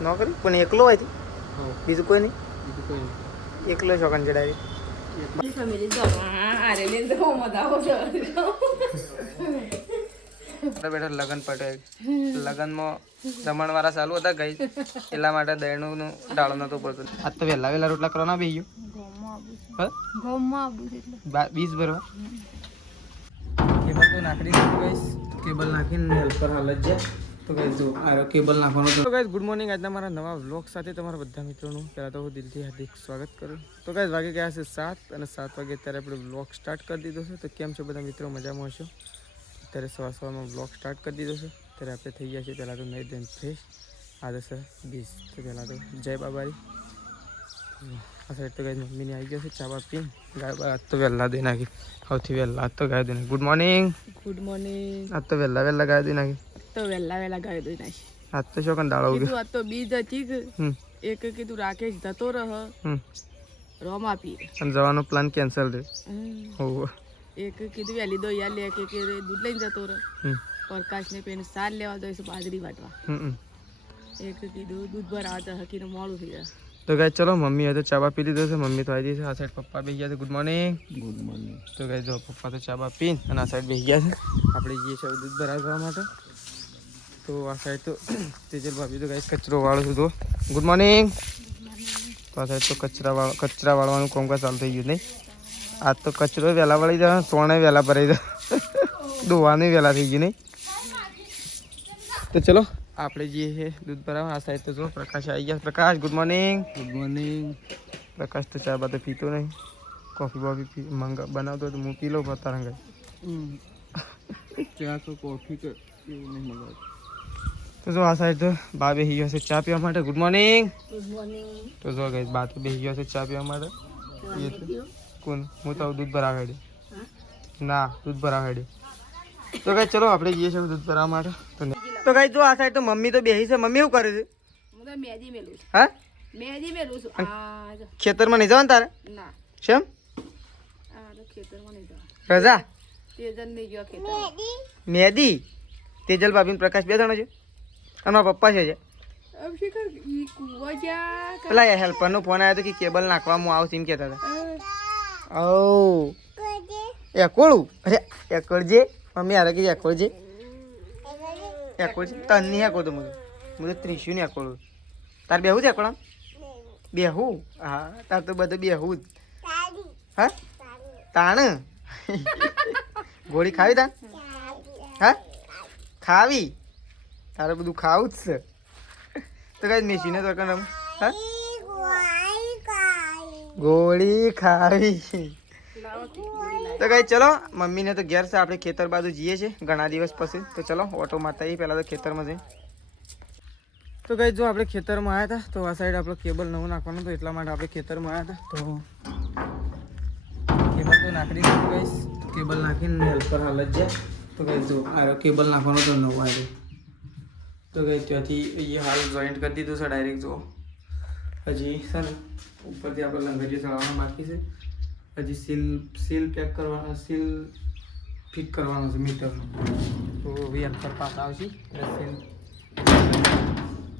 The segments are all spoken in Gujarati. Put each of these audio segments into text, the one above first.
નોકરી પણ એકલો હોય છે હા બીજું કોઈ નહીં બીજું કોઈ નહીં. એકલો શોખન છે ડાયરેક્ટ બેઠા લગન પટે લગનમાં જમણવાળા ચાલુ હતા ગઈ એટલા માટે દહીણું ડાળો નતો પડતો આજ તો વહેલા વહેલા રોટલા કરવાના બી બીજ ભરવા કેબલ તો નાખી દીધું ગઈશ કેબલ નાખીને હેલ્પર હાલ જ જાય તો ગઈ જો આ કેબલ નાખવાનું તો ગાઈસ ગુડ મોર્નિંગ આજના મારા નવા વ્લોગ સાથે તમારા બધા મિત્રોનું પહેલાં તો હું દિલથી હાર્દિક સ્વાગત કરું તો ગાઈસ વાગે ગયા છે 7 અને 7 વાગે અત્યારે આપણે વ્લોગ સ્ટાર્ટ કરી દીધો છે તો કેમ છો બધા મિત્રો મજામાં હશો અત્યારે સવારમાં વ્લોગ સ્ટાર્ટ કરી દીધો છે અત્યારે આપણે થઈ ગયા છીએ પહેલાં તો નહીં ધન ફ્રેશ આજે છે 20 તો પહેલાં તો જય બાબારી આ સાઈડ તો ગાઈસ મમ્મીને આવી ગયો છે ચા બા પીને ગાય આજ તો વહેલા દઈ નાખી સૌથી વહેલા આજ તો ગાય દઈ નાખી ગુડ મોર્નિંગ આજ તો વહેલા ગાય દઈ નાખી તો વેલા ગાય દઈ નાખી આજ તો શું કંટાળો કીધું આ તો બીજ હતી એક કીધું રાકેશ જતો રહ રોમ આપી અને જવાનો પ્લાન કેન્સલ છે એક કીધું વહેલી દો યાર લે કે દૂધ લઈને જતો રહ પ્રકાશ ને પેન સાર લેવા જઈશું બાજરી વાટવા એક કીધું દૂધ ભરાવા તો હકીને મોડું થઈ જાય તો ગાય ચલો મમ્મી હવે તો ચા બા પી લીધો છે મમ્મી તો આવી ગઈ છે આ સાઈડ પપ્પા બેસી ગયા છે ગુડ મોર્નિંગ તો ગાય જો પપ્પા તો ચા બા પીને અને આ સાઈડ બેસી ગયા છે આપણે જઈએ છીએ દૂધ ભરાવવા માટે તો આ સાઈડ તો તેજલ ભાભી તો ગાય કચરો વાળો છું તો ગુડ મોર્નિંગ તો આ સાઈડ તો કચરા વાળવાનું કામકાજ ચાલુ થઈ ગયું નહીં આજ તો કચરો વહેલા વળી જાય સોણે વહેલા ભરાઈ જાય દોવાનું વહેલા થઈ ગયું નહીં તો ચલો આપણે જઈએ છીએ દૂધ ભરાવા આ સાઈડ તો જો પ્રકાશ આવી ગયા પ્રકાશ ગુડ મોર્નિંગ પ્રકાશ તો ચા બા તો પીતો નહીં કોફી બોફી બનાવતો તો હું પી લઉં તારા ઘરે ચા તો કોફી તો એવું નહીં મગાવતું તો જો આ સાઈડ તો બા બેસી ગયો છે ચા પીવા માટે ગુડ મોર્નિંગ તો જો ગઈ બા તો બેસી ગયો છે ચા પીવા માટે કોણ હું તો દૂધ ભરાવા હેડે ના દૂધ ભરાવા હેડે તો કઈ ચલો આપણે જઈએ છીએ દૂધ ભરાવા માટે તો કઈ જો આ સાઈડ તો મમ્મી તો બેસી છે મમ્મી શું કરે છે મેજી મેલું હા મેજી મેલું છું આ ખેતરમાં નહીં જવાનું તારે ના શેમ આ તો ખેતરમાં નહીં જવા રજા તેજન નહીં ગયો ખેતર મેદી તેજલ ભાભી પ્રકાશ બે જણો છે અને મારા પપ્પા છે अब शिखर ई कुवा जा પેલા હેલ્પર નો ફોન આવ્યો તો કે કેબલ નાખવા હું આવું એમ કહેતા હતા ઓ એકોળું અરે એકોળજે મમ્મી આરે કે એકોળજે તન નહીં એકો તો હું તો ત્રીસું ને એકોળું તાર બેહું છે એકોળા બેહું હા તાર તો બધું બેહું જ હા તાણ ગોળી ખાવી તાન હા ખાવી તારે બધું ખાવું જ છે તો કઈ મેસીને તો રમ હા ગોળી ખાવી તો કઈ ચલો મમ્મીને તો ઘેર છે આપણે ખેતર બાજુ જઈએ છીએ ઘણા દિવસ પછી તો ચલો ઓટો મારતા આવીએ પહેલાં તો ખેતરમાં જઈએ તો કઈ જો આપણે ખેતરમાં આવ્યા હતા તો આ સાઈડ આપણો કેબલ નવું નાખવાનું તો એટલા માટે આપણે ખેતરમાં આવ્યા હતા તો કેબલ તો નાખી દીધું કઈ કેબલ નાખીને હેલ્પર હાલ જ જાય તો કઈ જો આ કેબલ નાખવાનું તો નવું આવ્યું તો ગઈ ત્યાંથી એ હાલ જોઈન્ટ કરી દીધું છે ડાયરેક્ટ જો હજી છે ને ઉપરથી આપણે લંગરીઓ ચડાવવાનું બાકી છે હજી સીલ પેક કરવાના સીલ ફિટ કરવાનો છે મીટરનો તો વીઆર પર પાસ આવશે એટલે સીલ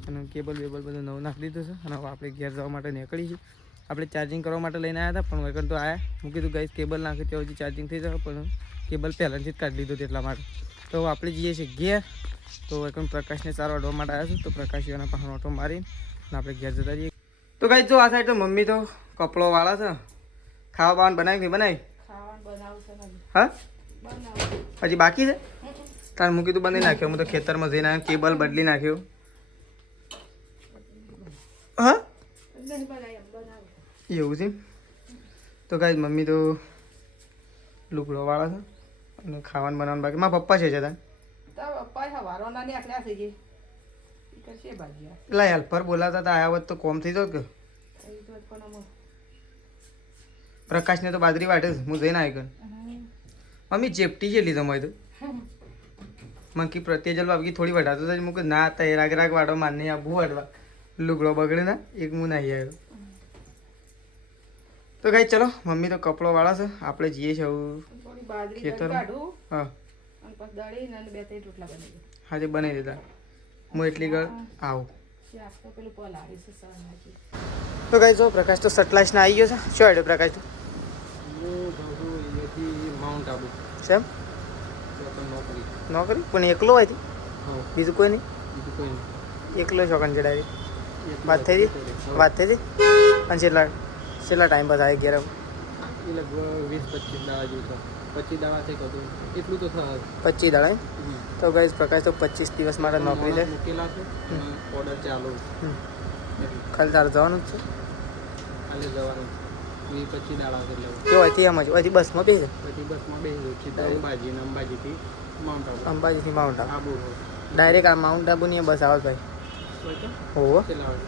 અને કેબલ વેબલ બધું નવું નાખી દીધું છે અને હવે આપણે ઘેર જવા માટે નીકળી છીએ આપણે ચાર્જિંગ કરવા માટે લઈને આવ્યા હતા પણ વગર તો આવ્યા હું કીધું ગાઈસ કેબલ નાખી ત્યાં હજી ચાર્જિંગ થઈ જાય પણ કેબલ પહેલાંથી જ કાઢી લીધું એટલા માટે તો આપણે જઈએ છીએ ઘેર તો એકદમ પ્રકાશને ચાર ઓટો માટે આવ્યા છું તો પ્રકાશ એના પાસે ઓટો મારીને આપણે ઘેર જતા રહીએ તો કઈ જો આ સાઈડ તો મમ્મી તો કપડો વાળા છે ખાવા બાવાનું બનાવી બનાવી હા હજી બાકી છે તાર મૂકી તું બંધી નાખ્યો હું તો ખેતરમાં જઈને આવ્યો કેબલ બદલી નાખ્યો હા એવું છે તો કઈ મમ્મી તો લુગડો વાળા છે અને ખાવાનું બનાવવાનું બાકી મારા પપ્પા છે જતા એટલે હેલ્પર બોલાતા હતા આયા વખત તો કોમ થઈ જાવ કે પ્રકાશને તો બાજરી વાટે હું જઈને આવી ગયો મમ્મી ચેપટી છે લીધો મેં તો મંકી પ્રત્યેજલ બાબકી થોડી વટાતો હતો મૂક ના હતા રાગ રાગ વાડો માને આબુ વાડવા લુગડો બગડે ના એક હું નહીં આવ્યો તો કઈ ચલો મમ્મી તો કપડો વાળા છે આપણે જઈએ છીએ ખેતર હા હા તે બનાવી દીધા હું એટલી ગળ આવું આખો પેલું પલ આવે છે સવારમાંથી. તો કઈ જો પ્રકાશ તો સટલાસના આવી ગયો છે. શું આડ્યો પ્રકાશ તો હું જાઉં છું અહીંયાથી માઉન્ટ આબુ સેમ નોકરી. નોકરી પણ એકલો હોય છે હા બીજું કોઈ નહીં બીજું કોઈ નહીં. એકલો શોખન ચડાવી એક વાત થઈ હતી વાત થઈ હતી અને છેલ્લા ટાઈમ પાસ આવે ઘેર એ લગભગ 20-25 દાડા જેવું થાય. 25 દાડા થઈ ગયું એટલું તો થાય. 25 દાડા એમ? તો કઈ પ્રકાશ તો 25 દિવસ માટે નોકરી છે. મૂકેલા છે ઓર્ડર ચાલુ ખાલી તારે જવાનું જ છે. કાલે જવાનું 20-25 દાડા છે એટલે કેવું અહીંથી એમ જ અહીંથી બસમાં બેસે પછી બસમાં બેસી સીધા અંબાજી ને અંબાજીથી માઉન્ટ આબુ. અંબાજીથી માઉન્ટ આબુ આબુ ડાયરેક્ટ આ માઉન્ટ આબુની બસ આવે ભાઈ. હોવો કેટલા વાગે?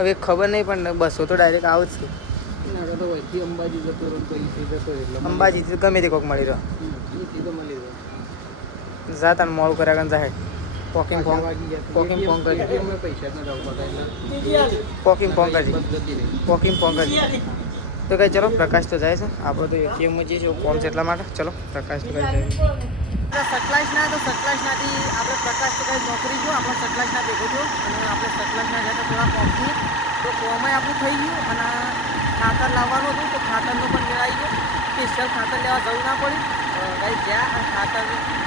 હવે ખબર નહીં પણ બસો તો ડાયરેક્ટ આવે જ છે. એના કરતાં વહીથી અંબાજી જતો રહ્યો તો અહીંથી જતો રહ્યો એટલે અંબાજીથી ગમે તે કોક મળી રહ્યો અહીંથી તો મળી રહ્યો. જા તાને મોડું કર્યાกันજાય પોકિંગ ફોન પોકિંગ ફોન કરજે અમે પૈસા જ નતા ઉપાડતા એટલે પોકિંગ ફોન કરજે બસ જતી રહી. પોકિંગ ફોન કરજે તો કઈ ચલો પ્રકાશ તો જાય છે આપણે તો એટીએમમાં જઈએ છીએ કોમ છે એટલા માટે ચલો પ્રકાશ તો કઈ જાય સટલાસના તો સટલાસનાથી આપણે પ્રકાશ તો કઈ નોકરી જો આપણે સટલાસના ભેગો છો અને આપણે સટલાસના જતા થોડા કોમથી તો કોમય આપણું થઈ ગયું અને ખાતર લાવવાનું હતું તો ખાતરનું પણ મેળાઈ ગયો સ્પેશિયલ ખાતર લેવા જવું ના પડ્યું કઈ ગયા અને ખાતરમાંથી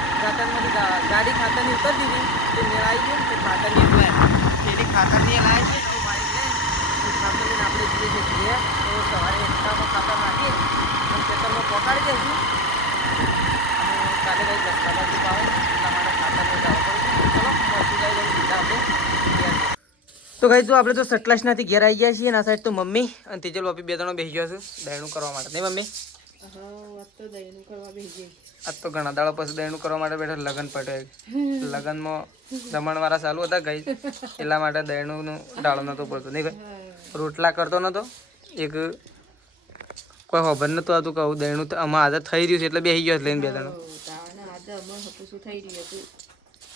ગાડી ખાતરની ઉતરી દીધી તે મેળાઈ ગયું તે ખાતરની પેલી ખાતરની લાવે છે તો મારી ખાતરની આપણે જઈએ છીએ ઘેર તો સવારે એકટામાં ખાતર નાખી અને ખેતરમાં પકાડી દઈશું અને કાલે કઈ રસ્તામાંથી આવે એટલા માટે ખાતરને જવું પડશે ચલો પહોંચી જાય સીધા આપણે ઘેર. તો કઈ જો આપણે તો સટલાસનાથી ઘેર આવી ગયા છીએ અને આ સાઈડ તો મમ્મી અને તેજલ બાપી 2-3 બેસી ગયા છે દહીંનું કરવા માટે નહીં મમ્મી? હા તો દહીંનું કરવા બેસી આજ તો ઘણા દાડો પછી દહીંનું કરવા માટે બેઠા લગ્ન પટે લગ્નમાં જમણવાળા ચાલુ હતા ગઈ એટલા માટે દહીંનું ડાળો નતો પડતો નહીં ભાઈ રોટલા કરતો નતો એક કોઈ ખબર નતું આવતું કહું દહીંનું આમાં આજે થઈ રહ્યું છે એટલે બેસી ગયો લઈને 2-3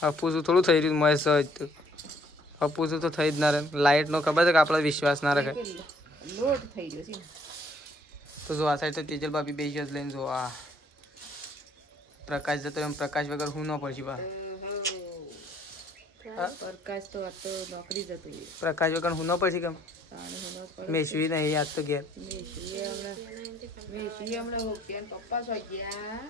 હપુસું થોડું થઈ રહ્યું મહેશ તો હપુસું તો થઈ જ ના રહે લાઇટનો ખબર છે કે આપણે વિશ્વાસ ના રખાય લોટ થઈ ગયો છે તો જો આ સાઈડ તો તેજલ બાપી બેસી ગયો લઈને જો આ પ્રકાશ જતો એમ પ્રકાશ વગર હું ન પડશે બા પ્રકાશ તો આ તો નોકરી જતો રહ્યો પ્રકાશ વગર હું ન પડશે કેમ મેસવી નહીં યાદ તો ઘેર મેસી હમણાં હોક્યા પપ્પા તો ગયા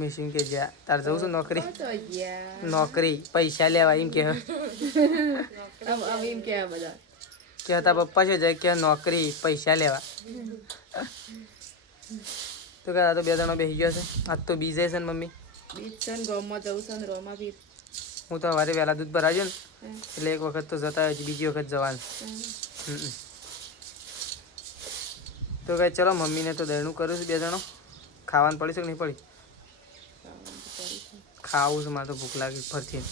મેસવી કે જ્યાં તાર જવું છું નોકરી તો ગયા નોકરી પૈસા લેવા એમ કે આમ એમ કેવા બધા કે હતા પપ્પા છે જાય કે નોકરી પૈસા લેવા તો કે આ તો 2 જણા બેસી ગયો છે આજ તો બીજે છે ને મમ્મી બીજ છે ને ગામમાં જવું છે ને રોમાં બી હું તો સવારે વહેલા દૂધ ભરાજો ને એટલે એક વખત તો જતા હોય છે બીજી વખત જવાનું તો કઈ ચલો મમ્મીને તો દહીંનું કરું છું 2 જણો ખાવાનું પડી છે કે નહીં પડી ખાવું છે મારે તો ભૂખ લાગી ફરથી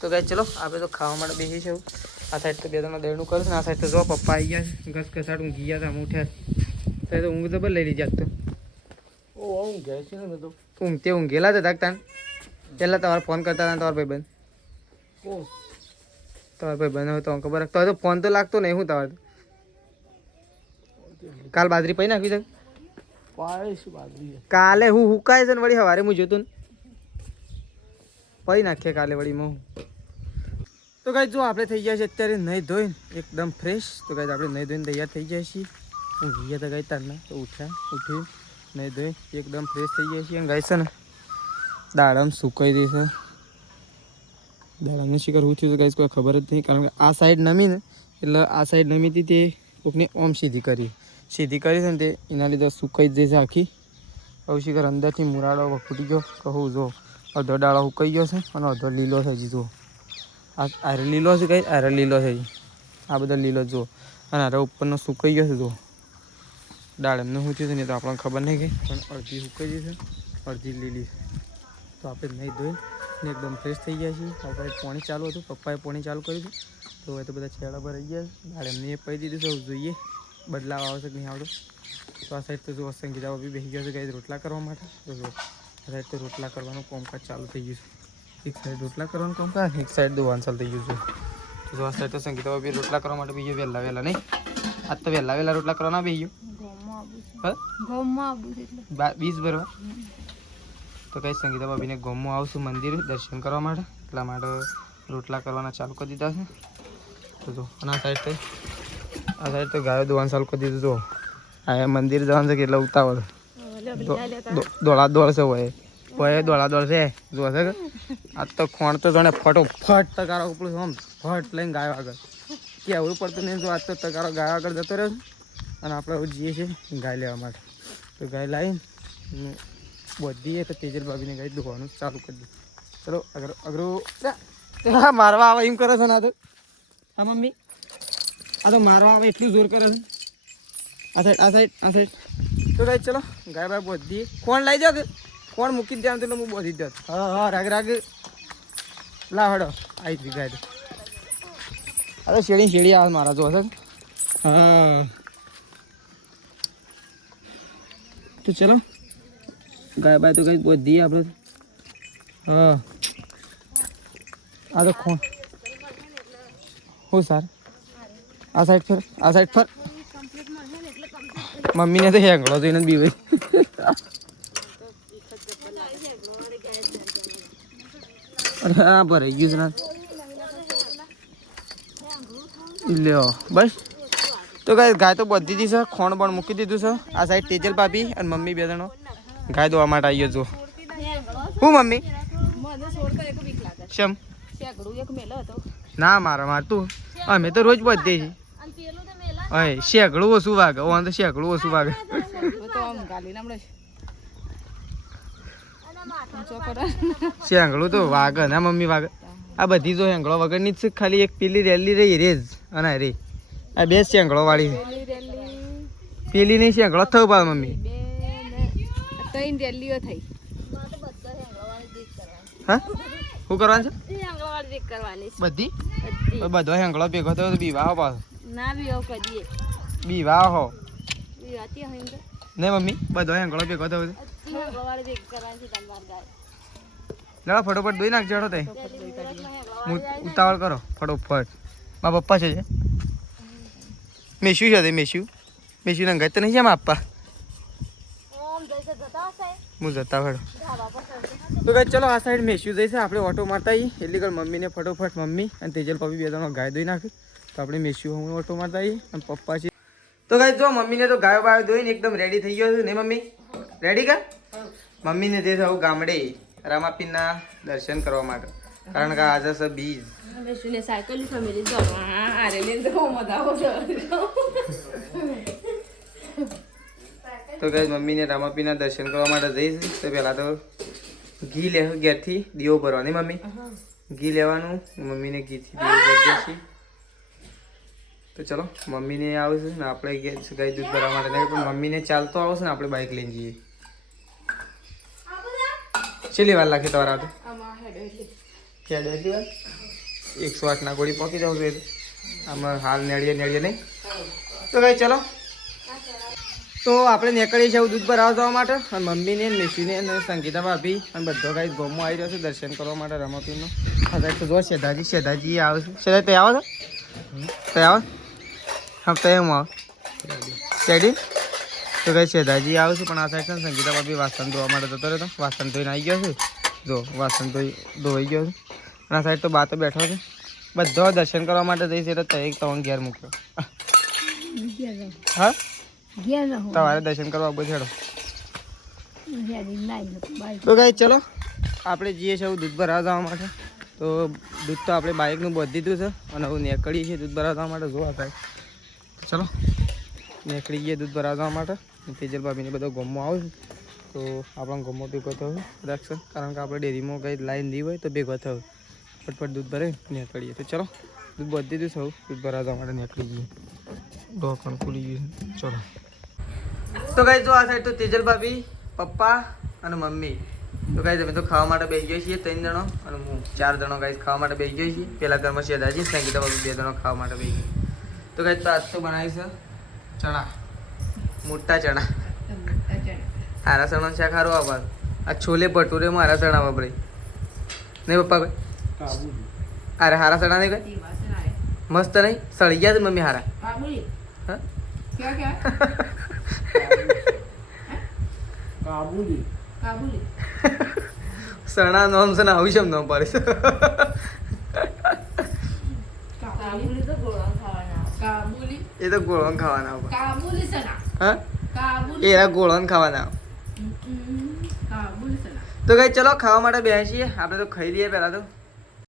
તો કઈ ચલો આપણે તો ખાવા માટે બેસી છે આ સાઈડ તો 2 જણા દહીંનું કરું છું આ સાઈડ તો જો પપ્પા આવી ગયા છે ઘસઘસાટ ઊંઘી ગયા હતા ઉઠ્યા છે તો ઊંઘ જબર લઈ લીધી આજ તો હું જાય છે ને તો ઊંઘેલા હતા તાન પહેલાં તમારે ફોન કરતા હતા તમારા ભાઈબંધ હોય તો ખબર તો ફોન તો લાગતો નહીં હું તમારે કાલ બાજરી પડી નાખવી છે કાલે હું હુકાય છે ને વળી સવારે હું જોતું પડી નાખીએ કાલે વળી હું તો કઈ જો આપણે થઈ ગયા છે અત્યારે નહીં ધોઈને એકદમ ફ્રેશ તો કઈ આપણે નહીં ધોઈને તૈયાર થઈ જાય છીએ ઊંઘી ગયા હતા ગઈ તારના તો ઉઠી નહીં ધોઈ એકદમ ફ્રેશ થઈ ગયા છીએ ગઈ છે ને દાડમ સુકાઈ દઈ છે દાડમનું શિકાર હું થયું તો કઈ કોઈ ખબર જ નહીં કારણ કે આ સાઈડ નમી ને એટલે આ સાઈડ નમી હતી તે કોકને ઓમ સીધી કરી છે ને તે એના લીધે સુકાઈ જ જશે આખી હવે શિકાર અંદરથી મુરાડો ફૂટી ગયો કહું જો અડધો ડાળો સુકાઈ ગયો છે અને અડધો લીલો થઈ જતો આ લીલો છે કઈ આ લીલો છે આ બધો લીલો જુઓ અને આરે ઉપરનો સુકાઈ ગયો છે જુઓ દાડમનું શું થયું છે ને તો આપણને ખબર નહીં કે પણ અડધી સુકાઈ જશે અડધી લીલી છે તો આપણે નહીં ધોઈ ને એકદમ ફ્રેશ થઈ ગયા છીએ આપણે પાણી ચાલુ હતું પપ્પાએ પાણી ચાલુ કર્યું હતું તો હવે તો બધા છેડા પર રહી ગયા દાડમને એ પડી દીધું છે જોઈએ બદલાવ આવશે કે નહીં આવતો તો આ સાઈડ તો જો સંગીતા બી બેસી ગયો છે કંઈ રોટલા કરવા માટે તો જો આ સાઈડ તો રોટલા કરવાનું કામકાજ ચાલુ થઈ ગયું છે એક સાઈડ રોટલા કરવાનું કામકાજ એક સાઈડ ધોવાનું ચાલુ થઈ ગયું છે તો જો આ સાઈડ તો સંગીતા બી રોટલા કરવા માટે બીજો વહેલા નહીં આજ તો વહેલા રોટલા કરવાના બી ગયો બીજ ભરવા તો કઈ સંગીતા ભાભીને ગોમમાં આવશું મંદિર દર્શન કરવા માટે એટલા માટે રોટલા કરવાના ચાલુ કરી દીધા છે. તો જો અને આ સાઈડ તો ગાયો દોવાનું ચાલુ કરી દીધું. જો આ મંદિર જવાનું છે કેટલા ઉતાવળ દોડા છે હોય દોડા છે જો છે કે આ તો ખોણ તો જાણે ફટોફટ તગારો ઉપડું આમ ફટ લઈને ગાયો આગળ કેવું પડતું નહીં. જો આજ તો તગારો ગાયો આગળ જતો રહ્યો અને આપણે હવે જઈએ છીએ ગાય લેવા માટે. તો ગાય લાવીને બધી તો તેજલ ભાભીને ગાય દોવાનું ચાલુ કરી દીધું. ચલો અઘરો મારવા આવે એમ કરે છે ને આ તો હા મમ્મી આ તો મારવા આવે એટલું જોર કરે છે. આ સાઈડ તો ગાય ચલો ગાય બાય બધી કોણ લઈ જાવ કે કોણ મૂકી દે તો હું બધી જ હા રાગ લા હડો આવી જ ગાય તો શેડી આવે મારા જો હશે. હા તો ચલો ગાય બાય તો ગાય બધી આપણે હા આ તો કોણ હું સાર આ સાઈડ ફર મમ્મીને તો હેંગળો જોઈને જ બીવાય. અરે હા ભરાઈ ગયું છે ના લ્યો બસ. તો ગાય તો બધી દી છે ખોણ પણ મૂકી દીધું છે. આ સાઈડ તેજલ ભાભી અને મમ્મી બે જણો ગાય દોવા માટે આવી જો. હું મમ્મી શમ ના માર તું અમે તો રોજ બધે છે. અય શેકડું ઓછું વાગે ઓન તો શેકડું ઓછું વાગે. શેંગડું તો વાગે ના મમ્મી વાગે. આ બધી જો હેંગળો વગરની જ છે ખાલી એક પેલી રેલી રહી રેજ અને રે આ બે શેંગળો વાળી પેલી નહીં શેંગળો થયું પાડ મમ્મી. હા શું કરવાનું છે બધી બધો હેંગળો ભેગો થયો તો બીવાહો પાછો બીવાહો ને મમ્મી બધો હેંગળો ભેગો થયો છે. લડા ફટોફટ દોઈ નાખજો હડો તે ઉતાવળ કરો ફટોફટ. મારા પપ્પા છે મેશ્યુ છે તે મેશ્યુ નંગાઈ તો નહીં છે મારા પપ્પા હું જતા હડો. તો કઈ ચલો આ સાઈડ મેશ્યુ જઈશે આપણે ઓટો મારતા આવીએ એટલી કર મમ્મીને ફટોફટ મમ્મી અને તેજલ પપ્પી બે ત્રણ ગાય દોઈ નાખી તો આપણે મેશ્યુ હું ઓટો મારતા આવીએ અને પપ્પા છે. તો કઈ જો મમ્મીને તો ગાયો બાયો દોઈને એકદમ રેડી થઈ ગયો છે ને મમ્મી રેડી કા મમ્મીને જે થયું ગામડે રામાપીરના દર્શન કરવા માટે કારણ કે આજે છે બીજ. તો કઈ મમ્મીને રામાપીરના દર્શન કરવા માટે જઈશ તો પહેલાં તો ઘી લે ઘેરથી દીવો ભરવાની મમ્મી ઘી લેવાનું મમ્મીને ઘીથી દીવો ભરી દઈશું. તો ચલો મમ્મીને આવશે ને આપણે ગાય દૂધ ભરવા માટે નહીં પણ મમ્મીને ચાલતો આવશે ને આપણે બાઇક લઈને જઈએ. છેલ્લી વાર લાગે તમારા તો હેડ એટલી વાર 108 ના ગોળી પહોંચી જાવ છું આમાં હાલ નેળીએ નહીં. તો કઈ ચલો તો આપણે નીકળીએ છીએ દૂધ ભરાવા જવા માટે અને મમ્મીને મેસીને અને સંગીતા ભાભી અને બધો કાંઈ ગોમો આવી રહ્યો છે દર્શન કરવા માટે રમાપીરનો. હા તો જો શેધાજી આવે છે. શેધા તે આવો છો તે આવો હા તો હું આવો રેડી. તો કઈ શેધાજી આવે છે પણ આ સાઈડ છે ને સંગીતા ભાભી વાસણ ધોવા માટે જતો રહેતો વાસણ ધોઈને આવી ગયો છે. જો વાસણ ધોઈ ગયો છે અને આ સાઈડ તો બા તો બેઠો છે બધો દર્શન કરવા માટે જઈશ એટલે તમને ઘેર મૂક્યો. હા તમારે દર્શન કરવા બહુ છેડો. તો કઈ ચલો આપણે જઈએ છીએ દૂધ ભરાવા જવા માટે. તો દૂધ તો આપણે બાઇકનું બધી દીધું છે અને હવે નીકળીએ છીએ દૂધ ભરાવા જવા માટે. જોવા થાય ચલો નીકળી ગઈએ દૂધ ભરાવા જવા માટે. તેજલ ભાભીને બધો ગમો આવે છે તો આપણને ગમો ભેગો થયો કદાચ કારણ કે આપણે ડેરીમાં કંઈ લાઈન દી હોય તો ભેગો થયો ફટફટ દૂધ ભરે નીકળીએ. તો ચલો દૂધ બધી દીધું સૌ દૂધ ભરાવા જવા માટે નીકળી ગઈએ. ઢોકણ ખુલી ગયું ચલો. તો ગાઈસ જો આ સાઈડ તો તેજલ ભાભી પપ્પા અને મમ્મી તો ગાઈસ અમે તો ખાવા માટે બેસી જઈએ છીએ 3 જણો અને હું 4 જણો ગાઈસ ખાવા માટે બેસી જઈએ છીએ. પહેલા ઘરમાં શેદાજી સંગીતા ભાભી 2 જણો ખાવા માટે બેસી ગઈ. તો ગાઈસ તો આજ તો બનાવી છે ચણા મોટા ચણા હારા ચણા શાક સારું આભાર. આ છોલે ભટુરે મારા ચણા વાપરાય નહીં પપ્પા ભાઈ અરે હારા ચણા નહીં કઈ મસ્ત નહીં સળી ગયા છે મમ્મી હારા. હા સણા નામ છે ને આવી છે નામ પાડીશ. કાબુલી એ તો ગોળણ ખાવાના હોય. કાબુલી સના હા કાબુલી એરા ગોળણ ખાવાના હોય. કાબુલી સના તો કઈ ચલો ખાવા માટે બેસીએ આપણે તો ખાઈ લઈએ પહેલા તો